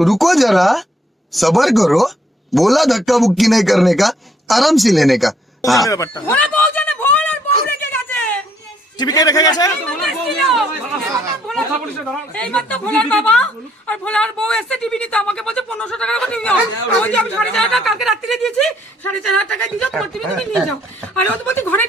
रुको जरा सबर करो बोला धक्का बुक्की नहीं करने का आराम से लेने का हाँ ব্যাপারটা ভোলা বউ জানে ভোল আর বউ রেখে গেছে টিভি কে রেখে গেছে এইবার তো ভোলার বাবা আর ভোলার বউ এসে টিভি নিতে আমাকে বলছে পনেরোশো টাকার করে টিভি ওই যে আমি সাড়ে চার হাজার টাকা কালকে রাত্রিরে দিয়েছি সাড়ে চার হাজার টাকায় দিয়ে যাও তোমার টিভি তুমি নিয়ে যাও আর ও তো বলছে ঘরের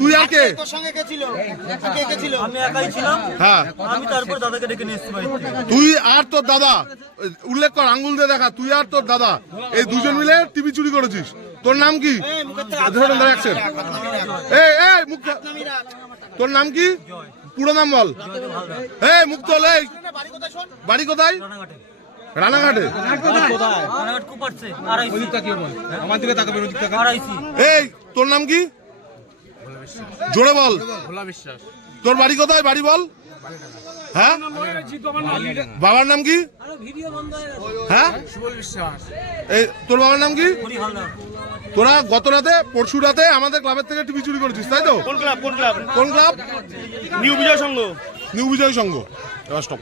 তুই আর কে? তোর সঙ্গে কে ছিল? কে কে ছিল? আমি একাই ছিলাম। হ্যাঁ। আমি তারপর দাদাকে ডেকে নিয়ে এসেছি তুই আর তোর দাদা উল্লেখ কর আঙ্গুল দিয়ে দেখা তুই আর তোর দাদা এই দুজন মিলে টিভি চুরি করেছিস। তোর নাম কি? ধরুন দাঁড়াচ্ছেন এই এই মুখ তোর নাম কি? পুরো নাম বল। এই মুখ তোল এই। বাড়ি কোথায় রানাঘাটে। এই তোর নাম কি? জোরে বল। তোর বাড়ি কোথায়? বাড়ি বল। হ্যাঁ? বাবার নাম কি? হ্যাঁ? এই তোর বাবার নাম কি? তোরা গত রাতে পরশু রাতে আমাদের ক্লাবের থেকে টিভি চুরি করেছিস তাই তো? কোন ক্লাব? কোন ক্লাব? কোন club? New Bijoy Sangha. New Bijoy Sangha. এবার স্টপ